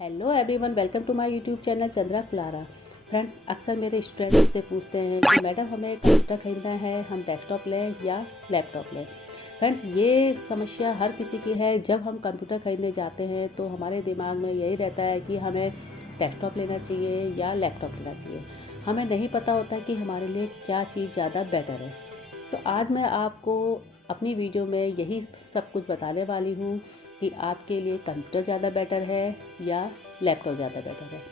Hello everyone, welcome to my YouTube channel Chandra फ्लारा। Friends, अक्सर मेरे स्टूडेंट मुझसे पूछते हैं कि मैडम हमें कंप्यूटर खरीदना है, हम डेस्कटॉप लें या लैपटॉप लें। फ्रेंड्स, ये समस्या हर किसी की है। जब हम कंप्यूटर खरीदने जाते हैं तो हमारे दिमाग में यही रहता है कि हमें डेस्कटॉप लेना चाहिए या लैपटॉप लेना चाहिए। हमें नहीं पता होता कि हमारे लिए क्या चीज़ ज़्यादा बेटर है। तो आज मैं आपको अपनी वीडियो में यही सब कुछ बताने वाली हूँ कि आपके लिए कंप्यूटर ज़्यादा बेटर है या लैपटॉप ज़्यादा बेटर है।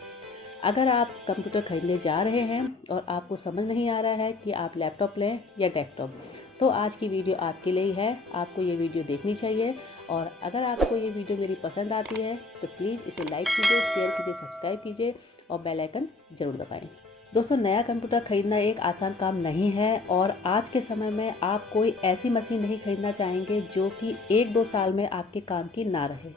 अगर आप कंप्यूटर खरीदने जा रहे हैं और आपको समझ नहीं आ रहा है कि आप लैपटॉप लें या डेस्कटॉप, तो आज की वीडियो आपके लिए ही है। आपको ये वीडियो देखनी चाहिए और अगर आपको ये वीडियो मेरी पसंद आती है तो प्लीज़ इसे लाइक कीजिए, शेयर कीजिए, सब्सक्राइब कीजिए और बेल आइकन ज़रूर दबाएँ। दोस्तों, नया कंप्यूटर खरीदना एक आसान काम नहीं है और आज के समय में आप कोई ऐसी मशीन नहीं खरीदना चाहेंगे जो कि 1-2 साल में आपके काम की ना रहे।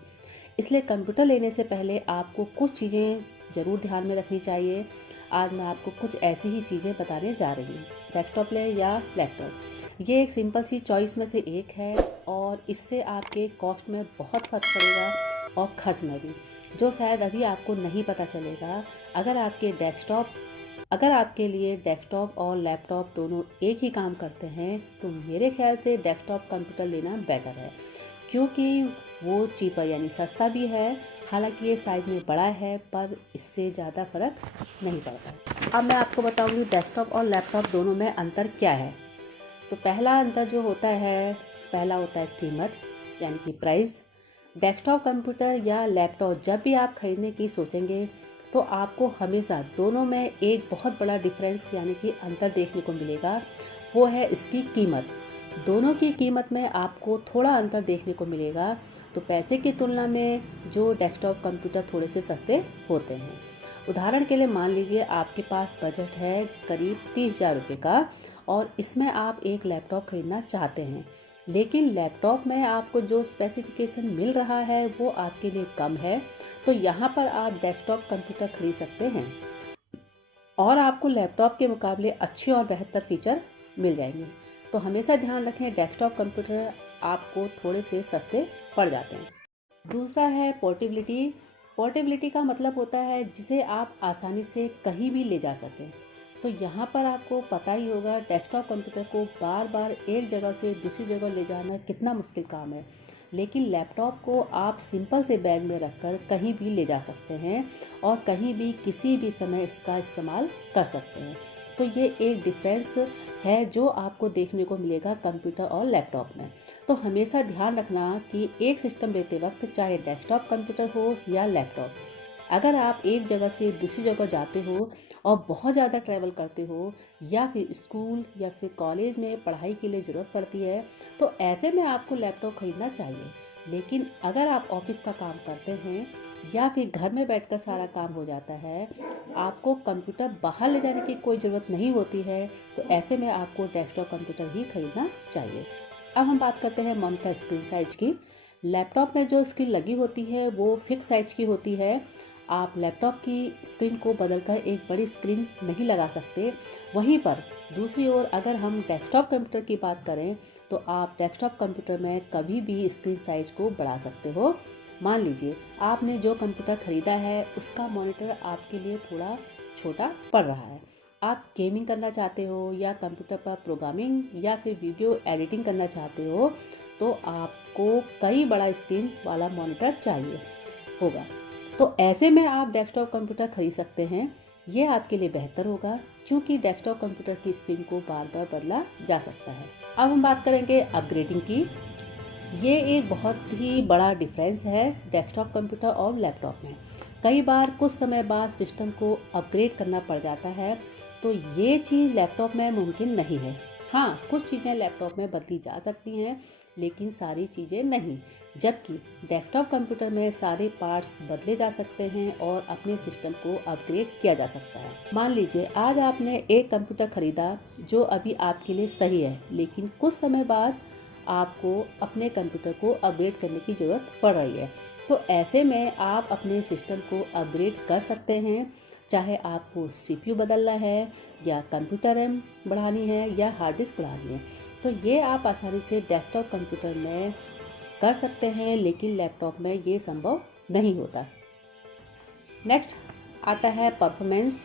इसलिए कंप्यूटर लेने से पहले आपको कुछ चीज़ें ज़रूर ध्यान में रखनी चाहिए। आज मैं आपको कुछ ऐसी ही चीज़ें बताने जा रही हूँ। डेस्कटॉप लें या लैपटॉप, ये एक सिंपल सी चॉइस में से एक है और इससे आपके कॉस्ट में बहुत फ़र्क पड़ेगा और खर्च में भी, जो शायद अभी आपको नहीं पता चलेगा। अगर आपके लिए डेस्कटॉप और लैपटॉप दोनों एक ही काम करते हैं तो मेरे ख्याल से डेस्कटॉप कंप्यूटर लेना बेटर है, क्योंकि वो चीपर यानी सस्ता भी है। हालांकि ये साइज़ में बड़ा है पर इससे ज़्यादा फ़र्क नहीं पड़ता। अब मैं आपको बताऊंगी डेस्कटॉप और लैपटॉप दोनों में अंतर क्या है। तो पहला अंतर जो होता है, पहला होता है कीमत यानी कि प्राइस। डेस्कटॉप कंप्यूटर या लैपटॉप जब भी आप खरीदने की सोचेंगे तो आपको हमेशा दोनों में एक बहुत बड़ा डिफरेंस यानी कि अंतर देखने को मिलेगा। वो है इसकी कीमत। दोनों की कीमत में आपको थोड़ा अंतर देखने को मिलेगा। तो पैसे की तुलना में जो डेस्कटॉप कंप्यूटर थोड़े से सस्ते होते हैं। उदाहरण के लिए मान लीजिए आपके पास बजट है करीब 30,000 रुपये का और इसमें आप एक लैपटॉप खरीदना चाहते हैं, लेकिन लैपटॉप में आपको जो स्पेसिफिकेशन मिल रहा है वो आपके लिए कम है। तो यहाँ पर आप डेस्कटॉप कंप्यूटर खरीद सकते हैं और आपको लैपटॉप के मुकाबले अच्छे और बेहतर फीचर मिल जाएंगे। तो हमेशा ध्यान रखें, डेस्कटॉप कंप्यूटर आपको थोड़े से सस्ते पड़ जाते हैं। दूसरा है पोर्टेबिलिटी। पोर्टेबिलिटी का मतलब होता है जिसे आप आसानी से कहीं भी ले जा सकें। तो यहाँ पर आपको पता ही होगा, डेस्कटॉप कंप्यूटर को बार बार एक जगह से दूसरी जगह ले जाना कितना मुश्किल काम है, लेकिन लैपटॉप को आप सिंपल से बैग में रखकर कहीं भी ले जा सकते हैं और कहीं भी किसी भी समय इसका इस्तेमाल कर सकते हैं। तो ये एक डिफरेंस है जो आपको देखने को मिलेगा कंप्यूटर और लैपटॉप में। तो हमेशा ध्यान रखना कि एक सिस्टम लेते वक्त, चाहे डेस्कटॉप कंप्यूटर हो या लैपटॉप, अगर आप एक जगह से दूसरी जगह जाते हो और बहुत ज़्यादा ट्रैवल करते हो या फिर स्कूल या फिर कॉलेज में पढ़ाई के लिए ज़रूरत पड़ती है, तो ऐसे में आपको लैपटॉप खरीदना चाहिए। लेकिन अगर आप ऑफिस का काम करते हैं या फिर घर में बैठकर सारा काम हो जाता है, आपको कंप्यूटर बाहर ले जाने की कोई ज़रूरत नहीं होती है, तो ऐसे में आपको डेस्कटॉप कंप्यूटर ही खरीदना चाहिए। अब हम बात करते हैं मॉनिटर स्क्रीन साइज की। लैपटॉप में जो स्क्रीन लगी होती है वो फिक्स साइज की होती है। आप लैपटॉप की स्क्रीन को बदलकर एक बड़ी स्क्रीन नहीं लगा सकते। वहीं पर दूसरी ओर अगर हम डेस्कटॉप कंप्यूटर की बात करें तो आप डेस्कटॉप कंप्यूटर में कभी भी स्क्रीन साइज को बढ़ा सकते हो। मान लीजिए आपने जो कंप्यूटर ख़रीदा है उसका मॉनिटर आपके लिए थोड़ा छोटा पड़ रहा है। आप गेमिंग करना चाहते हो या कंप्यूटर पर प्रोग्रामिंग या फिर वीडियो एडिटिंग करना चाहते हो, तो आपको कई बड़ा स्क्रीन वाला मॉनिटर चाहिए होगा। तो ऐसे में आप डेस्कटॉप कंप्यूटर खरीद सकते हैं। ये आपके लिए बेहतर होगा क्योंकि डेस्कटॉप कंप्यूटर की स्क्रीन को बार बार बदला जा सकता है। अब हम बात करेंगे अपग्रेडिंग की। ये एक बहुत ही बड़ा डिफरेंस है डेस्कटॉप कंप्यूटर और लैपटॉप में। कई बार कुछ समय बाद सिस्टम को अपग्रेड करना पड़ जाता है, तो ये चीज़ लैपटॉप में मुमकिन नहीं है। हाँ, कुछ चीज़ें लैपटॉप में बदली जा सकती हैं लेकिन सारी चीज़ें नहीं। जबकि डेस्कटॉप कंप्यूटर में सारे पार्ट्स बदले जा सकते हैं और अपने सिस्टम को अपग्रेड किया जा सकता है। मान लीजिए आज आपने एक कंप्यूटर खरीदा जो अभी आपके लिए सही है, लेकिन कुछ समय बाद आपको अपने कंप्यूटर को अपग्रेड करने की ज़रूरत पड़ रही है। तो ऐसे में आप अपने सिस्टम को अपग्रेड कर सकते हैं, चाहे आपको सीपीयू बदलना है या कंप्यूटर रैम बढ़ानी है या हार्ड डिस्क बढ़ानी है। तो ये आप आसानी से डेस्कटॉप कंप्यूटर में कर सकते हैं, लेकिन लैपटॉप में ये संभव नहीं होता। नेक्स्ट आता है परफॉर्मेंस।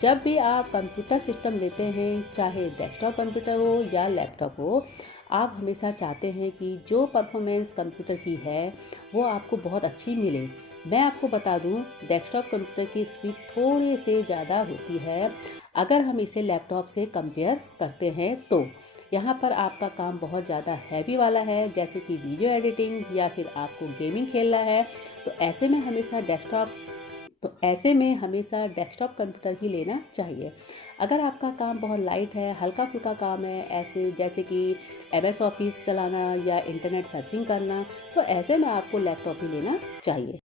जब भी आप कंप्यूटर सिस्टम लेते हैं, चाहे डेस्कटॉप कंप्यूटर हो या लैपटॉप हो, आप हमेशा चाहते हैं कि जो परफॉर्मेंस कंप्यूटर की है वो आपको बहुत अच्छी मिले। मैं आपको बता दूं, डेस्कटॉप कंप्यूटर की स्पीड थोड़ी से ज़्यादा होती है अगर हम इसे लैपटॉप से कंपेयर करते हैं तो। यहाँ पर आपका काम बहुत ज़्यादा हैवी वाला है, जैसे कि वीडियो एडिटिंग या फिर आपको गेमिंग खेलना है, तो ऐसे में हमेशा डेस्कटॉप कंप्यूटर ही लेना चाहिए। अगर आपका काम बहुत लाइट है, हल्का फुल्का काम है, ऐसे जैसे कि MS ऑफिस चलाना या इंटरनेट सर्चिंग करना, तो ऐसे में आपको लैपटॉप ही लेना चाहिए।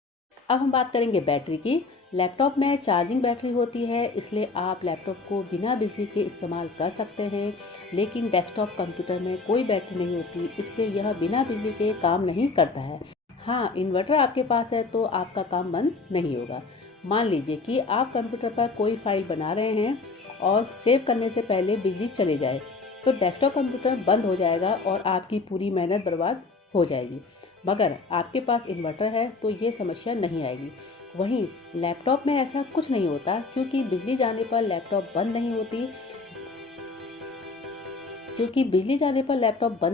अब हम बात करेंगे बैटरी की। लैपटॉप में चार्जिंग बैटरी होती है, इसलिए आप लैपटॉप को बिना बिजली के इस्तेमाल कर सकते हैं, लेकिन डेस्कटॉप कंप्यूटर में कोई बैटरी नहीं होती, इसलिए यह बिना बिजली के काम नहीं करता है। हाँ, इन्वर्टर आपके पास है तो आपका काम बंद नहीं होगा। मान लीजिए कि आप कंप्यूटर पर कोई फाइल बना रहे हैं और सेव करने से पहले बिजली चले जाए, तो डेस्कटॉप कंप्यूटर बंद हो जाएगा और आपकी पूरी मेहनत बर्बाद हो जाएगी। मगर आपके पास इन्वर्टर है तो ये समस्या नहीं आएगी। वहीं लैपटॉप में ऐसा कुछ नहीं होता, क्योंकि बिजली जाने पर लैपटॉप बंद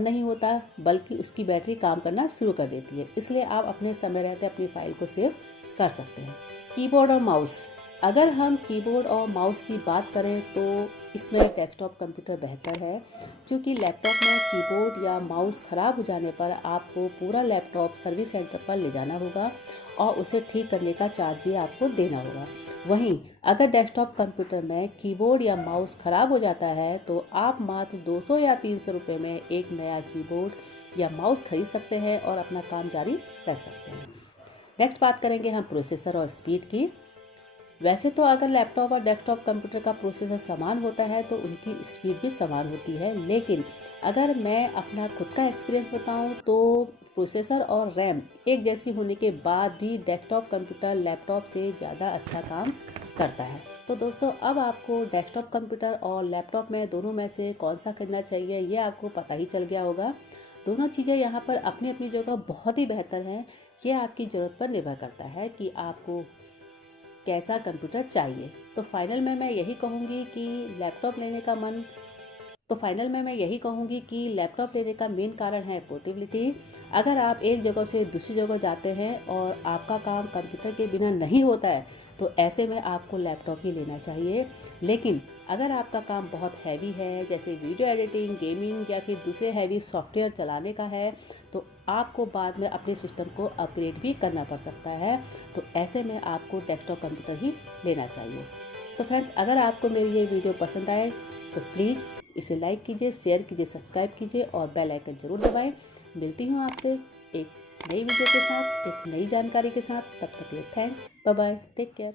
नहीं होता, बल्कि उसकी बैटरी काम करना शुरू कर देती है। इसलिए आप अपने समय रहते अपनी फाइल को सेव कर सकते हैं। कीबोर्ड और माउस। अगर हम कीबोर्ड और माउस की बात करें तो इसमें डेस्कटॉप कंप्यूटर बेहतर है, क्योंकि लैपटॉप में कीबोर्ड या माउस ख़राब हो जाने पर आपको पूरा लैपटॉप सर्विस सेंटर पर ले जाना होगा और उसे ठीक करने का चार्ज भी आपको देना होगा। वहीं अगर डेस्कटॉप कंप्यूटर में कीबोर्ड या माउस ख़राब हो जाता है तो आप मात्र 200 या 300 रुपये में एक नया कीबोर्ड या माउस खरीद सकते हैं और अपना काम जारी रख सकते हैं। नेक्स्ट बात करेंगे हम प्रोसेसर और स्पीड की। वैसे तो अगर लैपटॉप और डेस्कटॉप कंप्यूटर का प्रोसेसर समान होता है तो उनकी स्पीड भी समान होती है, लेकिन अगर मैं अपना खुद का एक्सपीरियंस बताऊं तो प्रोसेसर और रैम एक जैसी होने के बाद भी डेस्कटॉप कंप्यूटर लैपटॉप से ज़्यादा अच्छा काम करता है। तो दोस्तों, अब आपको डेस्कटॉप कंप्यूटर और लैपटॉप में दोनों में से कौन सा खरीदना चाहिए ये आपको पता ही चल गया होगा। दोनों चीज़ें यहाँ पर अपनी अपनी जगह बहुत ही बेहतर हैं। ये आपकी ज़रूरत पर निर्भर करता है कि आपको कैसा कंप्यूटर चाहिए। तो फाइनल में मैं यही कहूँगी कि लैपटॉप लेने का मेन कारण है पोर्टेबिलिटी। अगर आप एक जगह से दूसरी जगह जाते हैं और आपका काम कंप्यूटर के बिना नहीं होता है, तो ऐसे में आपको लैपटॉप ही लेना चाहिए। लेकिन अगर आपका काम बहुत हैवी है, जैसे वीडियो एडिटिंग, गेमिंग या फिर दूसरे हैवी सॉफ्टवेयर चलाने का है, तो आपको बाद में अपने सिस्टम को अपग्रेड भी करना पड़ सकता है। तो ऐसे में आपको डेस्कटॉप कंप्यूटर ही लेना चाहिए। तो फ्रेंड्स, अगर आपको मेरी ये वीडियो पसंद आए तो प्लीज़ इसे लाइक कीजिए, शेयर कीजिए, सब्सक्राइब कीजिए और बेल आइकन ज़रूर दबाएं। मिलती हूँ आपसे एक नई वीडियो के साथ, एक नई जानकारी के साथ। तब तक के लिए thanks, bye bye, take care.